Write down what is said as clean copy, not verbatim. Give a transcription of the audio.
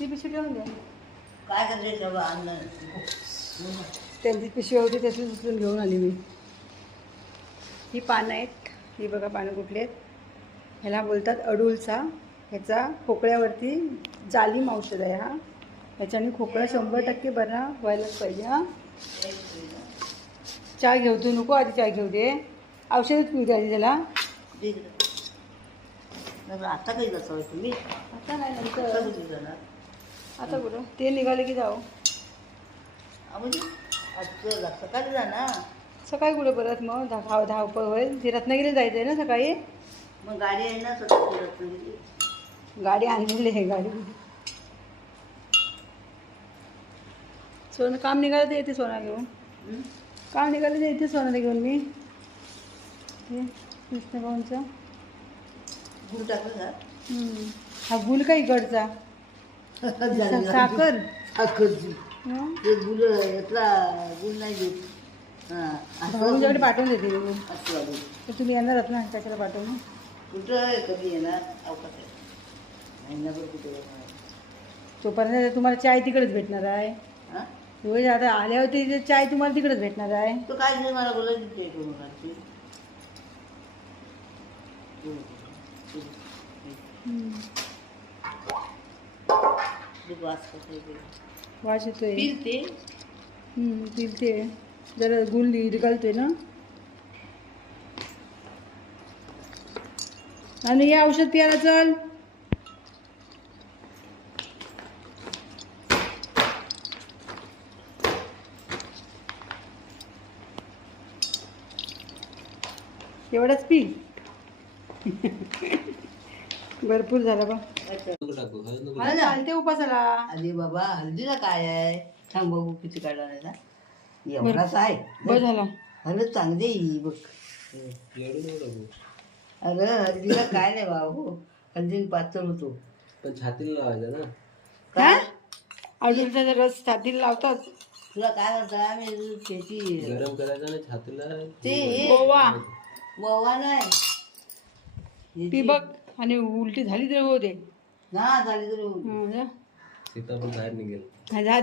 ती पिशवी ठेवून द्या. काय करते तेव्हा अन्न त्यांची पिशवी होती त्यातून उचलून घेऊन आली मी. ही पानं आहेत. ही बघा पानं कुठली आहेत. ह्याला बोलतात अडूळसा. ह्याचा खोकल्यावरती जालिम औषध आहे हा. ह्याच्याने खोकला 100% बरा व्हायलाच पाहिजे. हा चहा घेऊ तू नको आधी चहा घेऊ दे. औषधच पिऊ दे आधी त्याला. आता काही जातो तुम्ही आता नाही आता नंतर. कुठे जाणार आता कुठं ते निघाले की जाऊ. म्हणजे आज सकाळी जा ना. सकाळी कुठं परत मग धावपळ होईल. ती रत्नागिरी जायचं आहे ना सकाळी. मग गाडी आहे ना स्वतःची रत्नागिरी. गाडी आणलेली आहे गाडी. सोनं काम निघालं तर येते सोना घेऊन. काम निघालं तर येते सोनाला घेऊन मी. हे कृष्णभाऊंचा गुळ टाकलं का हा गुल का इकडचा साखर. साखरची हं? ते गुळ यातला गुळ नाही देत. हां भाऊंच्याकडे पाठवून देते मी. असं वाटलं. तर तुम्ही येणारच ना त्याच्याला पाठवून. कुठं आहे कधी येणार अवकाश आहे महिनाभर कुठे येणार तोपर्यंत तुम्हाला चाय तिकडेच भेटणार आहे. हां रोज आता आल्यावरती चाय तुम्हाला तिकडेच भेटणार आहे. तो काय नाही मला बोलायचं ते करून घालते. वास कसं येते वास येतोय. फिरते पिलते जरा गुल निघालतोय ना. आणि हे औषध प्यायला चल. एवढंच पी. भरपूर झालं बा. मला चालते उपासाला. अरे बाबा हल्दीला काय आहे थांब बघू किती काढला नाही ना एवढाच आहे बरं झाला. अरे चांगली आहे ही बघ. अरे हल्दीला काय नाही बाबू हल्दी पातळ होतो पण छातीला लावायचं ना. काय अडूळचा रस छातीला लावतात. तुला काय म्हणता आम्ही त्याची गरम करायचं आणि छातीला ते गोवा ववा नाही ती बघ आणि उलटी झाली तर होते. ना झाली तर हं, जा. सीताफळ बाहेर निघेल. हा, जा.